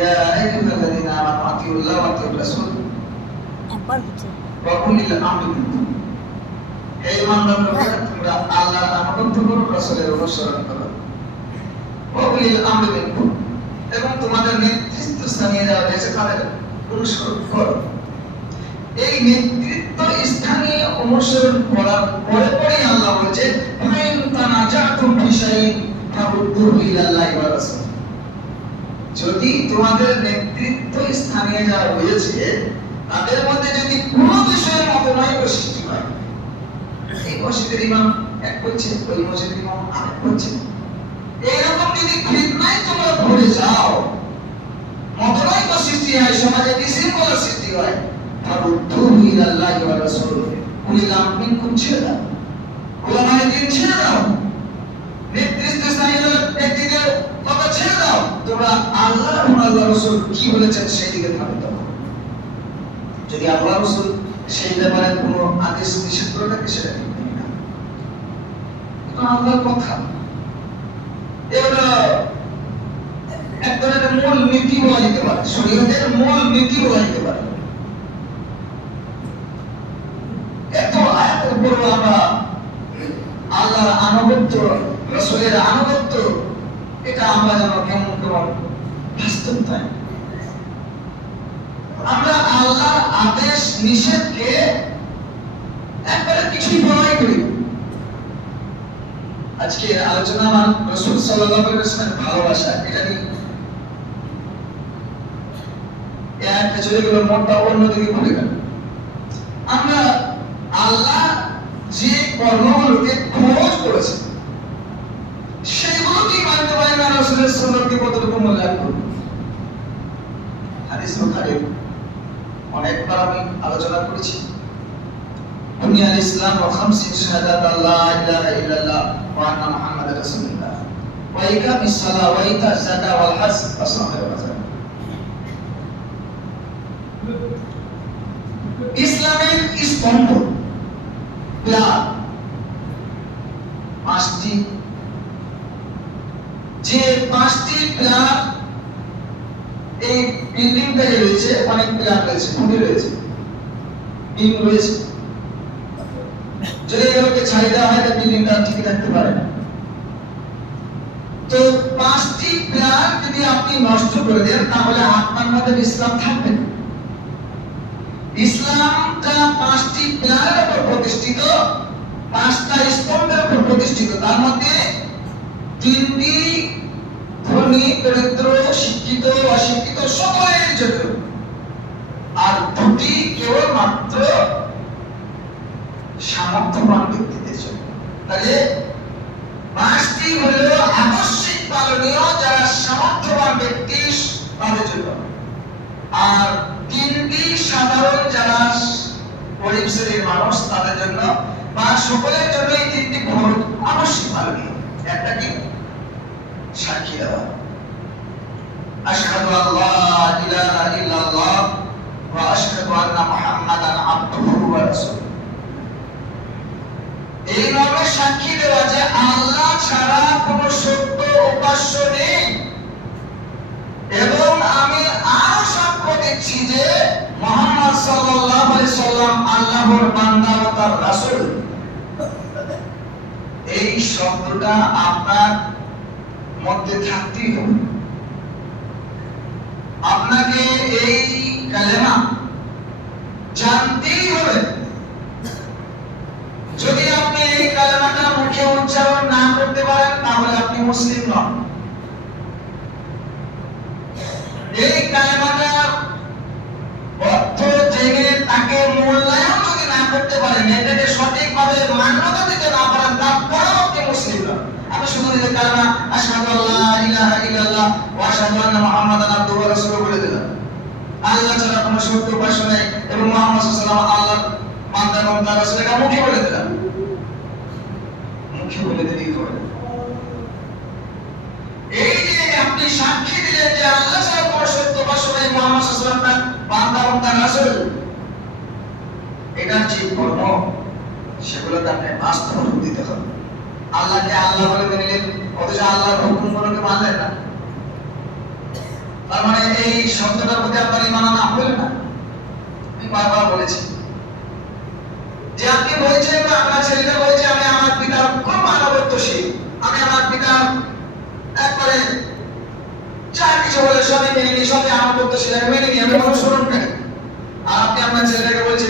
ইয়া আইয়ুহাল্লাযীনা আমানু আতিউল্লাহ ওয়া আতিউর রাসূল একবার হচ্ছে ওয়া উলিল আমরি মিনকুম। হে ইমানদাররা, তোমরা আল্লাহর আনুগত্য করো, রাসূলের অনুসরণ করো। ওয়া উলিল আমরি মিনকুম, এবং তোমাদের নেতৃত্বস্থানীয় যারা রয়েছে তাদের অনুসরণ করো। এই নেতৃত্ব স্থানীয় অনুসরণ করার পরে পরেই আল্লাহ বলছে ফাইন তানাজাতুম ফিশাইইন ফারুদ্দুহু ইলাল্লাহি ওয়া রাসূল। যদি তোমাদের নেতৃত্ব স্থানীয় যারা রয়েছে তাদের মধ্যে যদি কোনো বিষয়ের মতনৈক্য সৃষ্টি হয়, এই মসজিদের ইমাম এক বলছে, ওই মসজিদের ইমাম আরেক বলছে, এরকম যদি ফিতনায় তোমরা পড়ে যাও, মতনৈক্য সৃষ্টি হয়, সমাজে বিশৃঙ্খলা সৃষ্টি হয়, ফারুদ্দুহু ইলাল্লাহি ওয়া রাসূল, উলিল আমরি মিনকুম ছেড়ে দাও, উলামায়ে দ্বীন ছেড়ে দাও, নেতৃত্বস্থানীয় ব্যক্তিদের কথা ছেড়ে দাও, তোমরা আল্লাহ এবং আল্লাহ রাসূল কি বলেছেন সেই দিকে ধাবিত হও। যদি আল্লাহ রাসূল সেই ব্যাপারে কোনো আদেশ নিষেধ করে থাকে সেটা ঠিক না, এটা আল্লাহর কথা। এটা এক ধরনের মূল নীতি বলা যেতে পারে, শরীয়তের মূল নীতি বলা যেতে পারে। এত আয়াতের উপর আমরা আল্লাহর আনুগত্য, রাসূলের আনুগত্য, এটা আমরা যেন কেমন কেমন বাস্তবতায় আমরা আল্লাহর আদেশ নিষেধকে একবারে কিছুই বলাই করি। আজকে আলোচনা আমার রাসূল সাল্লাল্লাহু আলাইহি ওয়াসাল্লামের ভালোবাসা, এটা নিয়ে একটা চলে গেল, মনটা অন্যদিকে ঘুরে গেল। আমরা আল্লাহ যে কর্মগুলোকে খরচ করেছে সেগুলোকে মানতে পারি না, রাসূলের সুন্নাতকে কতটুকু মূল্যায়ন করব। হাদিস বুখারীর অনেকবার আমি আলোচনা করেছি, বুনিয়াল ইসলাম ওয়া খামসিন শাহাদাত আল্লা ইলাহা ইল্লাল্লাহ ওয়া আন্না মুহাম্মাদার রাসূলুল্লাহ ওয়া ইকামিস সালাহ ওয়া ইতাজ যাকাত ওয়াল হজ ওয়া সাওমুল রমজান। ইসলামের স্তম্ভ পিলার পাঁচটি, যে পাঁচটি পিলার এই বিল্ডিংটা রয়েছে, অনেক পিলার রয়েছে, খুঁটি রয়েছে, বিম রয়েছে, যদি এগুলোকে ছাড়ি দেওয়া হয় তাহলে বিল্ডিংটা টিকে থাকতে পারে না। তো পাঁচটি পিলার যদি আপনি নষ্ট করে দেন তাহলে আপনার মধ্যে ইসলাম থাকবে না। ইসলামটা পাঁচটি পিলারের উপর প্রতিষ্ঠিত, পাঁচটা স্তম্ভের উপর প্রতিষ্ঠিত। তার মধ্যে তিনটি ধনী দরিদ্র শিক্ষিত অশিক্ষিত সকলের জন্য, আর দুটি কেবলমাত্র সামর্থ্যবান ব্যক্তিদের জন্য। তাহলে পাঁচটি হলো আবশ্যিক পালনীয়, যারা সামর্থ্যবান ব্যক্তি তাদের জন্য, আর তিনটি সাধারণ যারা গরিব শ্রেণীর মানুষ তাদের জন্য, বা সকলের জন্য এই তিনটি ফরজ আবশ্যিক পালনীয়। একটা কি? সাক্ষী দেওয়া, আশহাদু আল্লা ইলাহা ইল্লাল্লাহ ওয়া আশহাদু আন্না মুহাম্মাদান আবদুহু ওয়া রাসূলুহু। এই মর্মে সাক্ষী দেওয়া যে আল্লাহ ছাড়া কোনো সত্য উপাস্য নেই, এবং আমি আরো সাক্ষ্য দিচ্ছি যে মুহাম্মদ সাল্লাল্লাহু আলাইহি সাল্লাম আল্লাহর বান্দা ও তার রাসূল। এই শব্দটা আপনার মধ্যে থাকতেই হবে। আপনাকে এই কালেমা জানতেই হবে। যদি আপনি এই কালেমাটা মুখে উচ্চারণ না করতে পারেন তাহলে আপনি মুসলিম নন। এই কালেমাটার অর্থ জেনে তাকে মূল্যায়ন যদি না করতে পারেন, এটাকে সঠিকভাবে মান্যতা দিতে না পারেন, তারপরেও আপনি মুসলিম নন। আমি শুধু এই কালেমা আশহাদু আল্লা ইলাহা ইল্লাল্লাহ ওয়া আশহাদু আন্না মুহাম্মাদান আবদুহু ওয়া রাসূলুহু বলে দিলাম, আল্লাহ ছাড়া কোনো সত্য উপাস্য নেই এবং মুহাম্মদ সাল্লাল্লাহু আলাইহি ওয়াসাল্লাম আল্লাহর বান্দা এবং তার রাসূল, এটা মুখে বলে দিলাম। মুখে বলে দিলেই হবে। এই যে আপনি সাক্ষী দিলেন যে আল্লাহ ছাড়া কোনো সত্য উপাস্য নেই, মুহাম্মদ সাল্লাল্লাহু আলাইহি ওয়াসাল্লাম তার বান্দা এবং তার রাসূল, এটার যে কর্ম সেগুলোকে আপনি বাস্তব রূপ দিতে হবে। আল্লাহকে আল্লাহ বলে মেনে নিলেন, অথচ আল্লাহর হুকুমগুলোকে মানলেন না। তার মানে এই শব্দটার প্রতি আপনার ঈমান আনা হলো না। আমি বারবার বলেছি যে আপনি বলছেন বা আপনার ছেলেটা বলছে আমি আমার পিতার খুব আনুগত্যশীল, আমি আমার পিতার একবারে যা কিছু বলে সবই মেনে নিই, সবই আনুগত্যশীল, আমি মেনে নিই, আমি অনুসরণ করি। আর আপনি আপনার ছেলেটাকে বলছেন